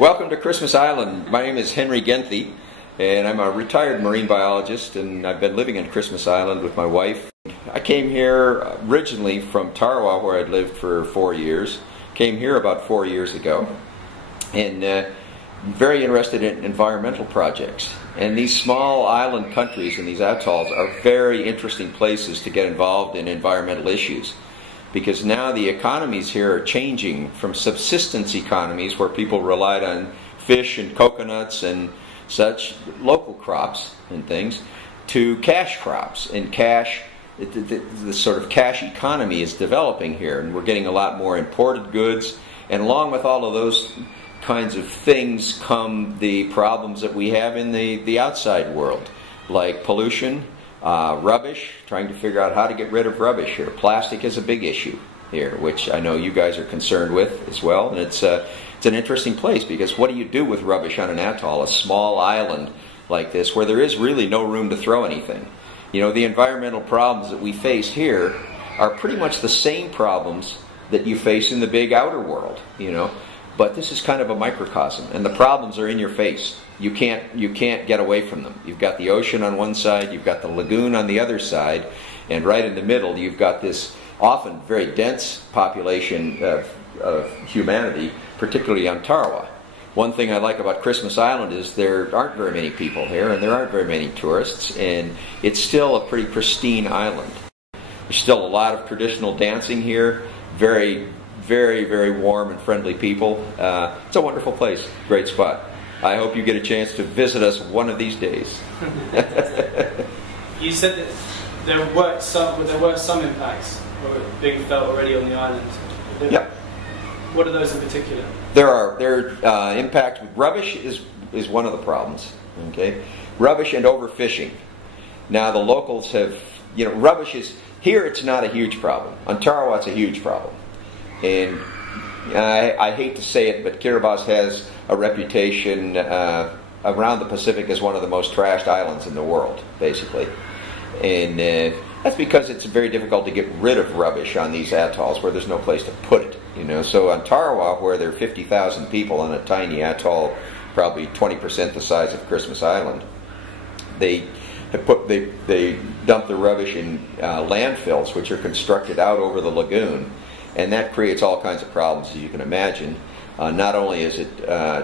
Welcome to Christmas Island. My name is Henry Genthy, and I'm a retired marine biologist, and I've been living on Christmas Island with my wife. I came here originally from Tarawa, where I'd lived for 4 years. Came here about 4 years ago, and very interested in environmental projects. And these small island countries and these atolls are very interesting places to get involved in environmental issues, because now the economies here are changing from subsistence economies where people relied on fish and coconuts and such local crops and things to cash crops. And cash, the sort of cash economy is developing here, and we're getting a lot more imported goods. And along with all of those kinds of things come the problems that we have in the outside world, like pollution, rubbish, trying to figure out how to get rid of rubbish here. Plastic is a big issue here, which I know you guys are concerned with as well. And it's an interesting place, because what do you do with rubbish on an atoll, a small island like this, where there is really no room to throw anything? You know, the environmental problems that we face here are pretty much the same problems that you face in the big outer world, you know. But this is kind of a microcosm, and the problems are in your face. You can't get away from them. You've got the ocean on one side, you've got the lagoon on the other side, and right in the middle you've got this often very dense population of humanity, particularly on Tarawa. One thing I like about Christmas Island is there aren't very many people here, and there aren't very many tourists, and it's still a pretty pristine island. There's still a lot of traditional dancing here, very, very warm and friendly people. It's a wonderful place, great spot. I hope you get a chance to visit us one of these days. You said that there were some impacts being felt already on the island. Yep. What are those in particular? There impact with rubbish is one of the problems. Okay, rubbish and overfishing. Now the locals have, you know, rubbish is here. It's not a huge problem. On Tarawa, it's a huge problem. And I hate to say it, but Kiribati has a reputation around the Pacific as one of the most trashed islands in the world, basically. And that's because it's very difficult to get rid of rubbish on these atolls where there's no place to put it. You know, so on Tarawa, where there are 50,000 people on a tiny atoll, probably 20% the size of Christmas Island, they dump the rubbish in landfills, which are constructed out over the lagoon. And that creates all kinds of problems, as you can imagine. Not only is it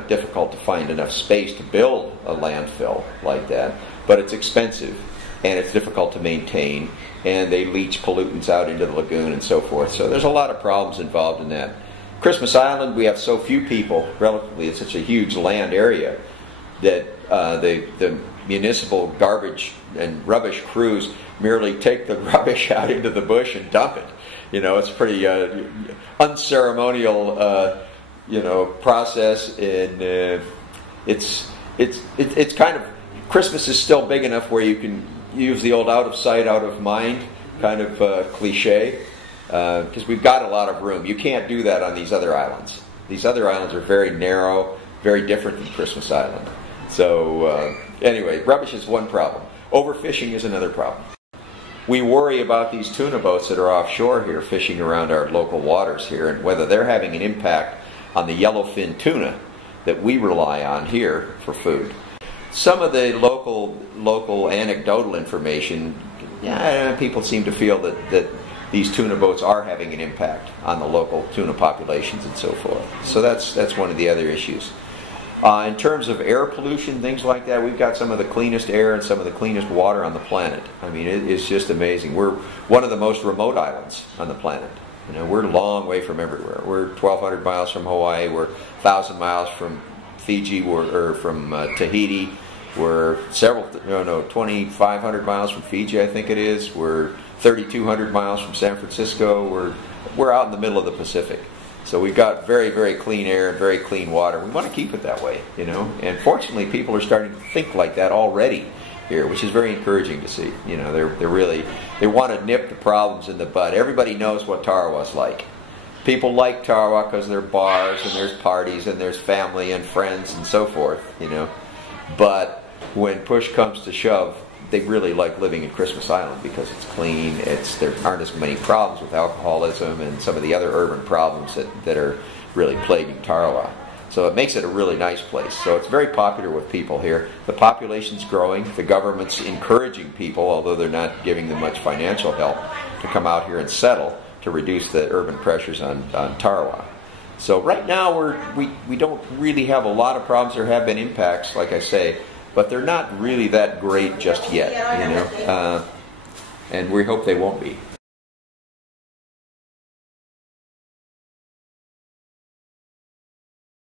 difficult to find enough space to build a landfill like that, but it's expensive, and it's difficult to maintain, and they leach pollutants out into the lagoon and so forth. So there's a lot of problems involved in that. Christmas Island, we have so few people, relatively, it's such a huge land area, that the municipal garbage and rubbish crews merely take the rubbish out into the bush and dump it. You know, it's a pretty unceremonial, you know, process, and it's kind of, Christmas is still big enough where you can use the old out of sight, out of mind kind of cliche, because we've got a lot of room. You can't do that on these other islands. These other islands are very narrow, very different than Christmas Island. So anyway, rubbish is one problem. Overfishing is another problem. We worry about these tuna boats that are offshore here fishing around our local waters here, and whether they're having an impact on the yellowfin tuna that we rely on here for food. Some of the local anecdotal information, people seem to feel that these tuna boats are having an impact on the local tuna populations and so forth. So that's one of the other issues. In terms of air pollution, things like that, we've got some of the cleanest air and some of the cleanest water on the planet. I mean, it is just amazing. We're one of the most remote islands on the planet. You know, we're a long way from everywhere. We're 1,200 miles from Hawaii. We're 1,000 miles from Fiji, or from Tahiti. We're 2,500 miles from Fiji, I think it is. We're 3,200 miles from San Francisco. We're out in the middle of the Pacific. So we've got very, very clean air and very clean water. We want to keep it that way, you know. And fortunately, people are starting to think like that already here, which is very encouraging to see. You know, they want to nip the problems in the bud. Everybody knows what Tarawa's like. People like Tarawa because there are bars and there's parties and there's family and friends and so forth, you know. But when push comes to shove, they really like living in Christmas Island because it's clean. There aren't as many problems with alcoholism and some of the other urban problems that are really plaguing Tarawa. So it makes it a really nice place. So it's very popular with people here. The population's growing. The government's encouraging people, although they're not giving them much financial help, to come out here and settle to reduce the urban pressures on Tarawa. So right now we don't really have a lot of problems. There have been impacts, like I say, but they're not really that great just yet, you know, and we hope they won't be.